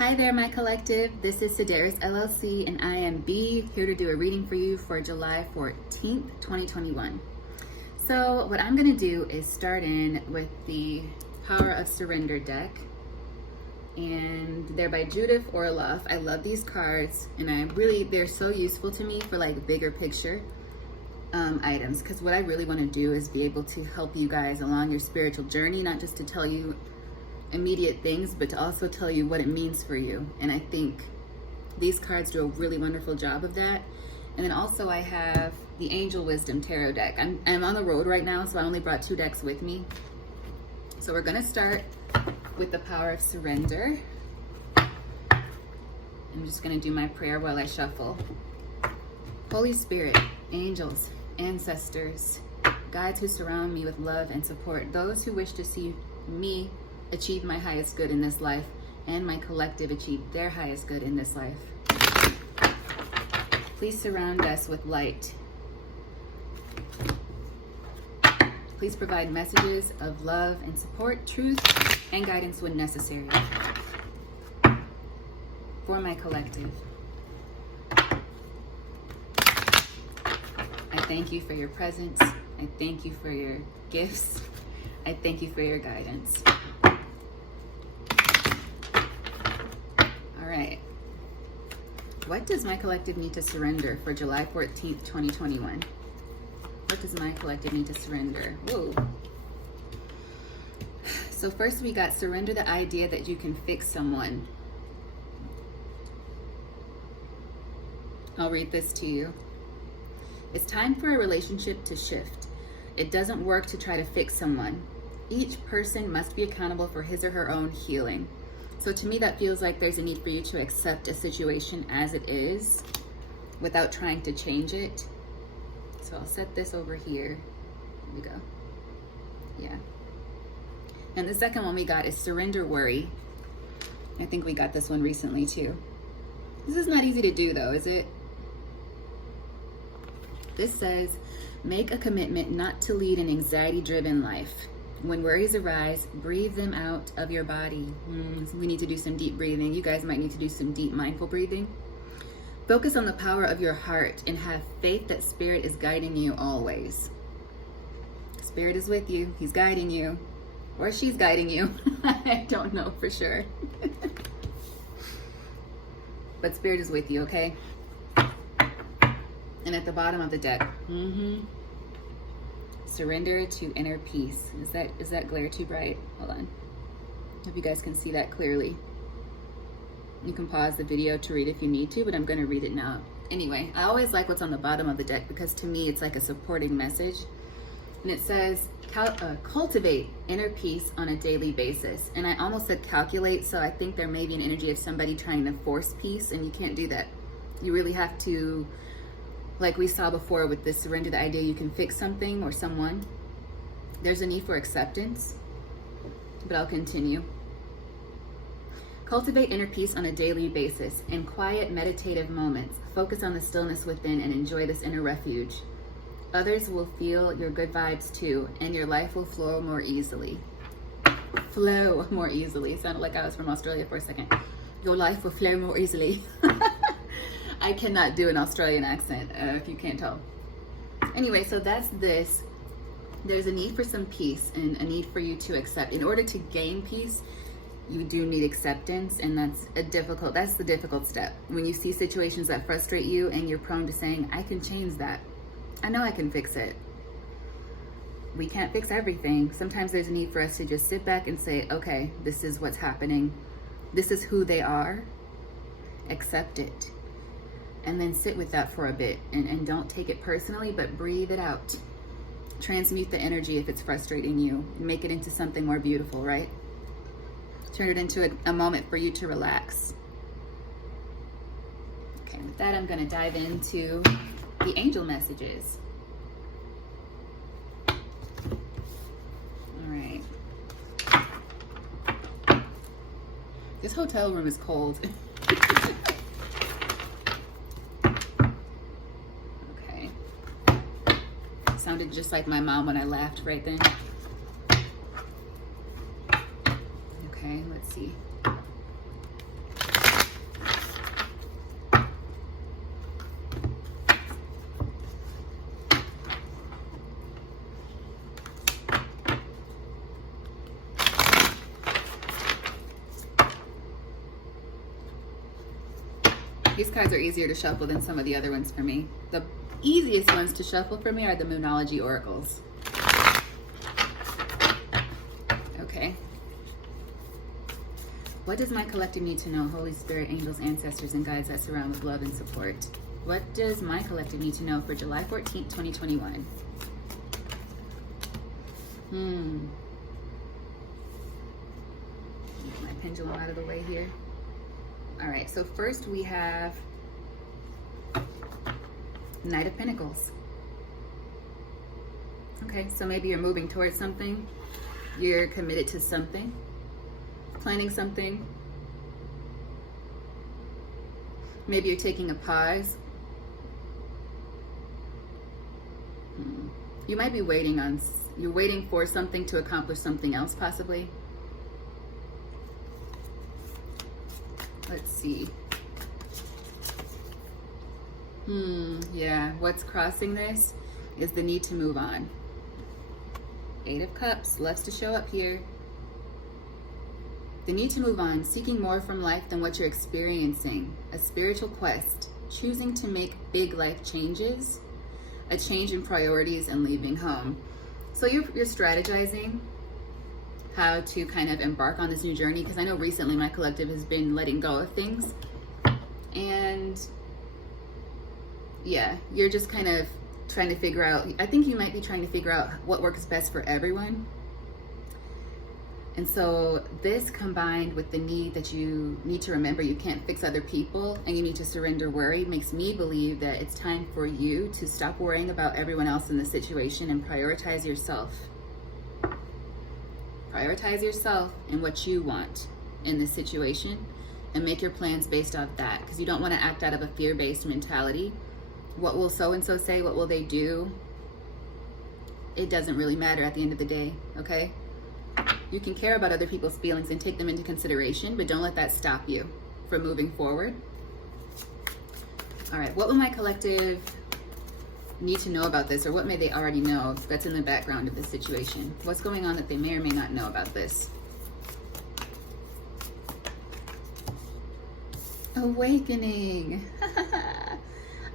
Hi there, my collective. This is Sideris LLC, and I am B, here to do a reading for you for July 14th, 2021. So what I'm going to do is start in with the Power of Surrender deck, and they're by Judith Orloff. I love these cards, and they're so useful to me for like bigger picture items, because what I really want to do is be able to help you guys along your spiritual journey, not just to tell you immediate things, but to also tell you what it means for you. And I think these cards do a really wonderful job of that. And then also I have the Angel Wisdom Tarot deck. I'm on the road right now, so I only brought 2 decks with me. So we're gonna start with the Power of Surrender. I'm just gonna do my prayer while I shuffle. Holy Spirit, angels, ancestors, guides who surround me with love and support, those who wish to see me achieve my highest good in this life, and my collective achieve their highest good in this life. Please surround us with light. Please provide messages of love and support, truth, and guidance when necessary. For my collective. I thank you for your presence. I thank you for your gifts. I thank you for your guidance. Right. What does my collective need to surrender for July 14th, 2021? What does my collective need to surrender? Whoa. So first we got surrender the idea that you can fix someone. I'll read this to you. It's time for a relationship to shift. It doesn't work to try to fix someone. Each person must be accountable for his or her own healing. So to me, that feels like there's a need for you to accept a situation as it is without trying to change it. So I'll set this over here. Here we go. Yeah. And the second one we got is surrender worry. I think we got this one recently too. This is not easy to do though, is it? This says, make a commitment not to lead an anxiety-driven life. When worries arise, breathe them out of your body. We need to do some deep breathing. You guys might need to do some deep mindful breathing. Focus on the power of your heart and have faith that Spirit is guiding you always. Spirit is with you. He's guiding you. Or she's guiding you. I don't know for sure. But Spirit is with you, okay? And at the bottom of the deck, surrender to inner peace. Is that glare too bright? Hold on. Hope you guys can see that clearly. You can pause the video to read if you need to, but I'm going to read it now. Anyway, I always like what's on the bottom of the deck because to me it's like a supporting message. And it says, cultivate inner peace on a daily basis. And I almost said calculate, so I think there may be an energy of somebody trying to force peace, and you can't do that. You really have to, like we saw before with this surrender the idea you can fix something or someone. There's a need for acceptance, but I'll continue. Cultivate inner peace on a daily basis. In quiet, meditative moments, focus on the stillness within and enjoy this inner refuge. Others will feel your good vibes too, and your life will flow more easily. Flow more easily. It sounded like I was from Australia for a second. Your life will flow more easily. I cannot do an Australian accent, if you can't tell. Anyway, so that's this. There's a need for some peace and a need for you to accept. In order to gain peace, you do need acceptance, and that's the difficult step. When you see situations that frustrate you and you're prone to saying, I can change that. I know I can fix it. We can't fix everything. Sometimes there's a need for us to just sit back and say, okay, this is what's happening. This is who they are. Accept it. And then sit with that for a bit and don't take it personally, but breathe it out. Transmute the energy if it's frustrating you. Make it into something more beautiful, right? Turn it into a moment for you to relax. Okay, with that, I'm going to dive into the angel messages. All right. This hotel room is cold. Okay. Sounded just like my mom when I laughed right then. Okay, let's see. These cards are easier to shuffle than some of the other ones for me. The easiest ones to shuffle for me are the Moonology Oracles. Okay. What does my collective need to know? Holy Spirit, angels, ancestors, and guides that surround with love and support. What does my collective need to know for July 14th, 2021? Get my pendulum out of the way here. All right, so first we have Knight of Pentacles. Okay, so maybe you're moving towards something. You're committed to something, planning something. Maybe you're taking a pause. You might be you're waiting for something to accomplish something else, possibly. Let's see. Yeah, what's crossing this is the need to move on. Eight of Cups loves to show up here. The need to move on, seeking more from life than what you're experiencing. A spiritual quest, choosing to make big life changes, a change in priorities, and leaving home. So you're strategizing how to kind of embark on this new journey, because I know recently my collective has been letting go of things. And yeah, you're just kind of trying to figure out, I think you might be trying to figure out what works best for everyone. And so this, combined with the need that you need to remember you can't fix other people and you need to surrender worry, makes me believe that it's time for you to stop worrying about everyone else in the situation and prioritize yourself. Prioritize yourself and what you want in this situation and make your plans based off that, because you don't want to act out of a fear-based mentality. What will so-and-so say? What will they do? It doesn't really matter at the end of the day, okay? You can care about other people's feelings and take them into consideration, but don't let that stop you from moving forward. All right, what will my collective need to know about this, or what may they already know that's in the background of this situation? What's going on that they may or may not know about this? Awakening.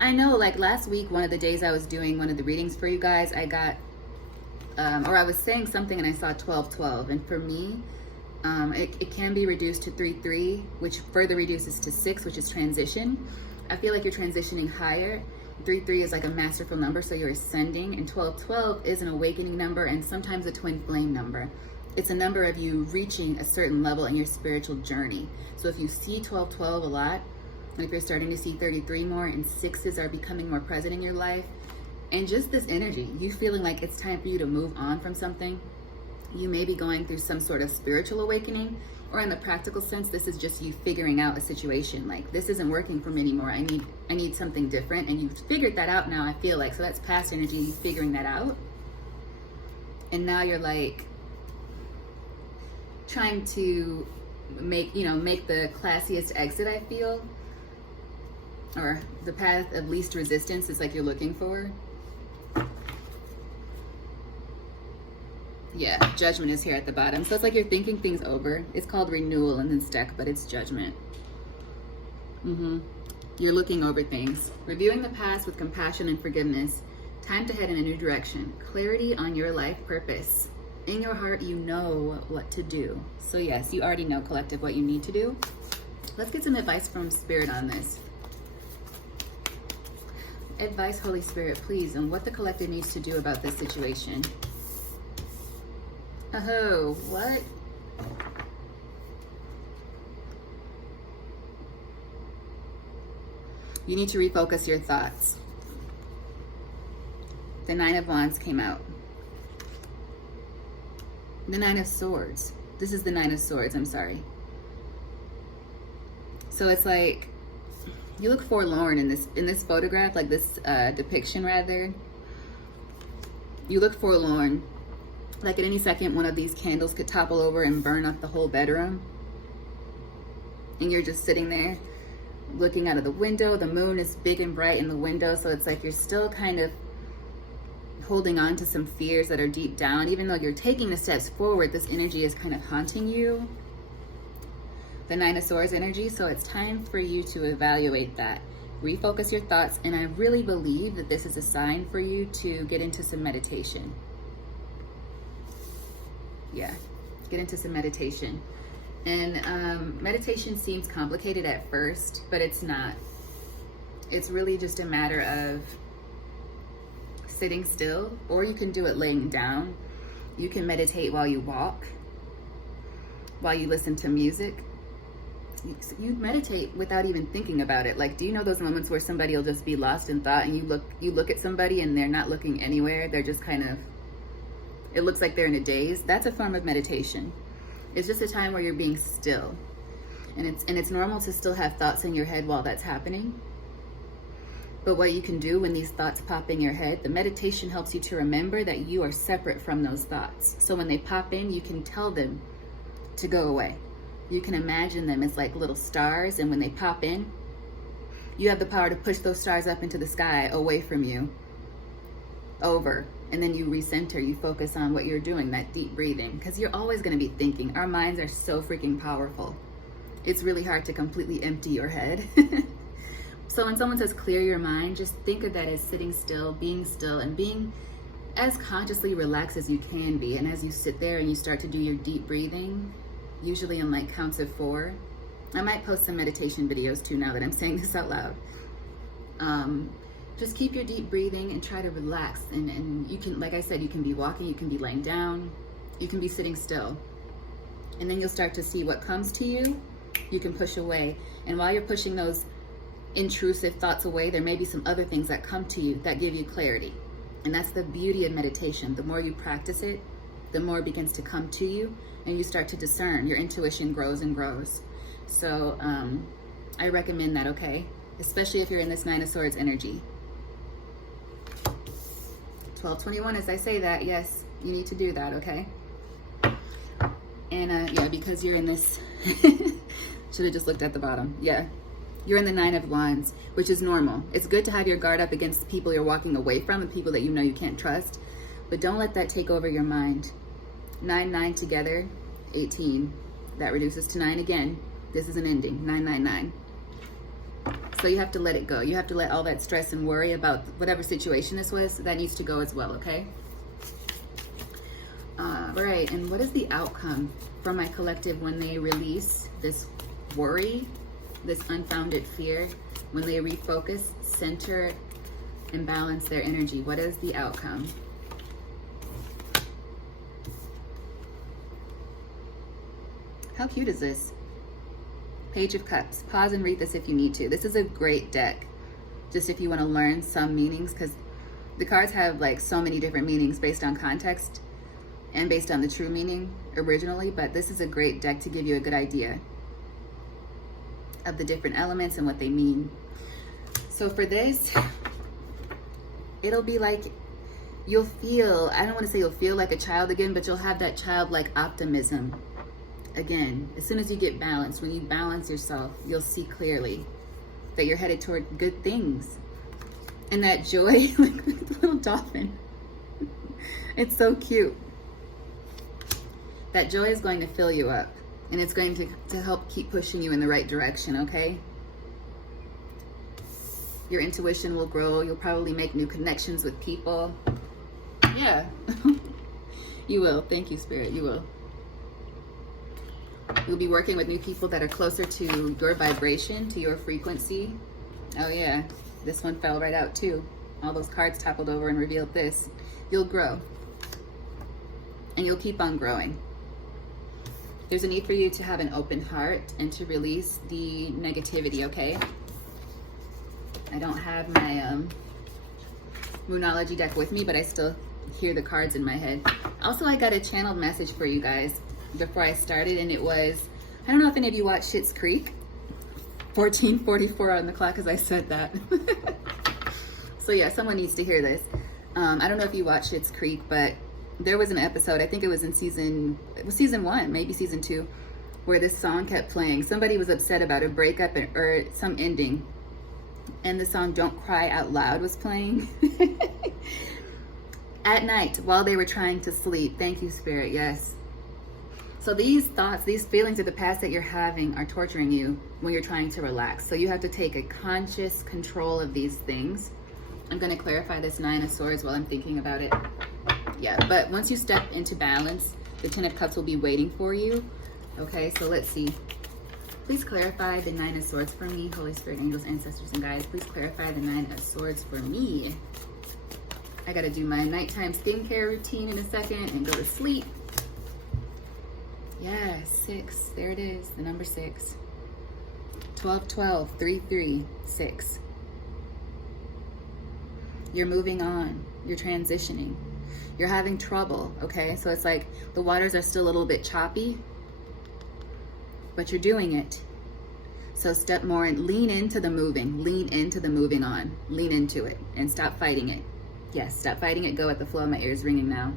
I know, like last week, one of the days I was doing one of the readings for you guys, I got or I was saying something and I saw 1212, and for me it can be reduced to 3-3, which further reduces to 6, which is transition. I feel like you're transitioning higher. 3-3 is like a masterful number, so you're ascending, and 1212 is an awakening number and sometimes a twin flame number. It's a number of you reaching a certain level in your spiritual journey. So if you see 1212 a lot, and if you're starting to see 33 more, and 6s are becoming more present in your life, and just this energy, you feeling like it's time for you to move on from something, you may be going through some sort of spiritual awakening, or in the practical sense, this is just you figuring out a situation. Like, this isn't working for me anymore. I need something different, and you've figured that out now, I feel like. So that's past energy, you figuring that out. And now you're like trying to make the classiest exit, I feel. Or the path of least resistance is like you're looking for. Yeah, judgment is here at the bottom. So it's like you're thinking things over. It's called renewal in this deck, but it's judgment. You're looking over things. Reviewing the past with compassion and forgiveness. Time to head in a new direction. Clarity on your life purpose. In your heart, you know what to do. So yes, you already know, collective, what you need to do. Let's get some advice from Spirit on this. Advice, Holy Spirit, please, on what the collective needs to do about this situation. Oh, what? You need to refocus your thoughts. The Nine of Wands came out. The Nine of Swords. This is the Nine of Swords, I'm sorry. So it's like, you look forlorn in this photograph, like this depiction rather. You look forlorn. Like at any second, one of these candles could topple over and burn up the whole bedroom. And you're just sitting there looking out of the window. The moon is big and bright in the window, so it's like you're still kind of holding on to some fears that are deep down. Even though you're taking the steps forward, this energy is kind of haunting you. the Nine of Swords energy. So it's time for you to evaluate that. Refocus your thoughts, and I really believe that this is a sign for you to get into some meditation. Yeah, get into some meditation. And meditation seems complicated at first, but it's not. It's really just a matter of sitting still, or you can do it laying down. You can meditate while you walk, while you listen to music. You meditate without even thinking about it. Like, do you know those moments where somebody will just be lost in thought, and you look at somebody and they're not looking anywhere, they're just kind of, it looks like they're in a daze? That's a form of meditation. It's just a time where you're being still, and it's normal to still have thoughts in your head while that's happening. But what you can do when these thoughts pop in your head, the meditation helps you to remember that you are separate from those thoughts. So when they pop in, you can tell them to go away. You can imagine them as like little stars, and when they pop in, you have the power to push those stars up into the sky, away from you, over, and then you recenter, you focus on what you're doing, that deep breathing, because you're always going to be thinking. Our minds are so freaking powerful. It's really hard to completely empty your head. So when someone says clear your mind, just think of that as sitting still, and being as consciously relaxed as you can be. And as you sit there and you start to do your deep breathing, usually in like counts of 4. I might post some meditation videos too now that I'm saying this out loud. Just keep your deep breathing and try to relax. And you can, like I said, you can be walking, you can be laying down, you can be sitting still. And then you'll start to see what comes to you, you can push away. And while you're pushing those intrusive thoughts away, there may be some other things that come to you that give you clarity. And that's the beauty of meditation. The more you practice it, the more it begins to come to you, and you start to discern. Your intuition grows and grows. So I recommend that, okay? Especially if you're in this Nine of Swords energy. 1221, as I say that, yes, you need to do that, okay? And yeah, because you're in this, should have just looked at the bottom. Yeah, you're in the Nine of Wands, which is normal. It's good to have your guard up against the people you're walking away from, the people that you know you can't trust, but don't let that take over your mind. 9, 9 together, 18. That reduces to 9 again. This is an ending, 9, 9, 9. So you have to let it go. You have to let all that stress and worry about whatever situation this was, that needs to go as well, okay? All right, and what is the outcome for my collective when they release this worry, this unfounded fear, when they refocus, center, and balance their energy? What is the outcome? How cute is this? Page of Cups. Pause and read this if you need to. This is a great deck, just if you want to learn some meanings, because the cards have like so many different meanings based on context and based on the true meaning originally, but this is a great deck to give you a good idea of the different elements and what they mean. So for this, it'll be like you'll feel, I don't want to say you'll feel like a child again, but you'll have that childlike optimism again. As soon as you get balanced, when you balance yourself, you'll see clearly that you're headed toward good things. And that joy, like the little dolphin, it's so cute. That joy is going to fill you up, and it's going to help keep pushing you in the right direction, okay? Your intuition will grow. You'll probably make new connections with people. Yeah, you will. Thank you, Spirit, you will. You'll be working with new people that are closer to your vibration, to your frequency. Oh yeah, this one fell right out too. All those cards toppled over and revealed this. You'll grow, and you'll keep on growing. There's a need for you to have an open heart and to release the negativity, okay? I don't have my Moonology deck with me, but I still hear the cards in my head. Also, I got a channeled message for you guys before I started, and it was, I don't know if any of you watch Schitt's Creek. 14:44 on the clock as I said that. So yeah, someone needs to hear this. I don't know if you watch Schitt's Creek, but there was an episode, I think it was in season 1, maybe season 2, where this song kept playing. Somebody was upset about a breakup or some ending, and the song Don't Cry Out Loud was playing at night while they were trying to sleep. Thank you, Spirit, yes. So these thoughts, these feelings of the past that you're having are torturing you when you're trying to relax. So you have to take a conscious control of these things. I'm going to clarify this 9 of Swords while I'm thinking about it. Yeah, but once you step into balance, the 10 of Cups will be waiting for you. Okay, so let's see. Please clarify the 9 of Swords for me. Holy Spirit, angels, ancestors, and guides, please clarify the 9 of Swords for me. I got to do my nighttime skincare routine in a second and go to sleep. Yeah, 6. There it is, the number 6. 12, 12, 3, 3, 6. You're moving on. You're transitioning. You're having trouble, okay? So it's like the waters are still a little bit choppy, but you're doing it. So step more and lean into the moving. Lean into the moving on. Lean into it and stop fighting it. Yes, stop fighting it. Go at the flow. My ear's ringing now.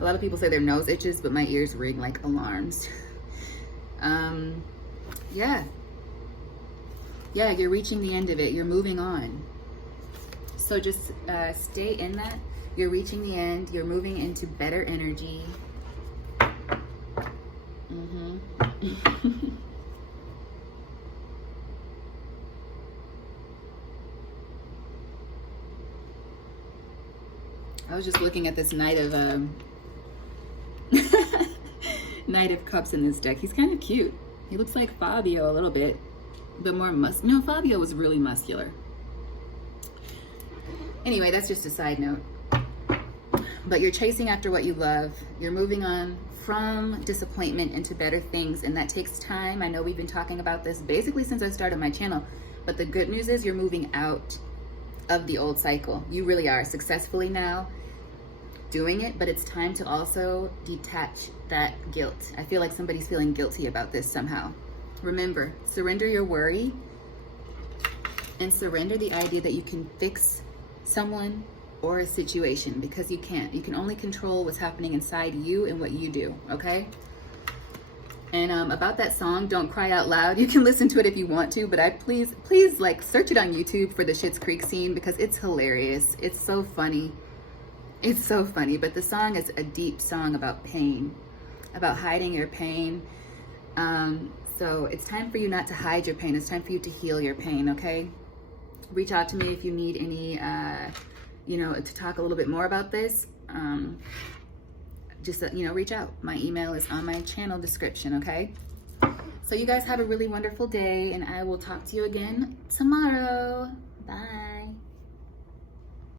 A lot of people say their nose itches, but my ears ring like alarms. Yeah, you're reaching the end of it. You're moving on. So just stay in that. You're reaching the end. You're moving into better energy. I was just looking at this Knight of Knight of Cups in this deck. He's kind of cute. He looks like Fabio a little bit, but more no, Fabio was really muscular. Anyway, that's just a side note. But you're chasing after what you love. You're moving on from disappointment into better things, and that takes time. I know we've been talking about this basically since I started my channel, but the good news is you're moving out of the old cycle. You really are successfully now doing it, but it's time to also detach that guilt. I feel like somebody's feeling guilty about this somehow. Remember, surrender your worry and surrender the idea that you can fix someone or a situation, because you can't. You can only control what's happening inside you and what you do, okay? And about that song, Don't Cry Out Loud, you can listen to it if you want to, but please like search it on YouTube for the Schitt's Creek scene, because it's hilarious. It's so funny. It's so funny, but the song is a deep song about pain, about hiding your pain. So it's time for you not to hide your pain. It's time for you to heal your pain, okay? Reach out to me if you need any, to talk a little bit more about this. Just, reach out. My email is on my channel description, okay? So you guys have a really wonderful day, and I will talk to you again tomorrow. Bye.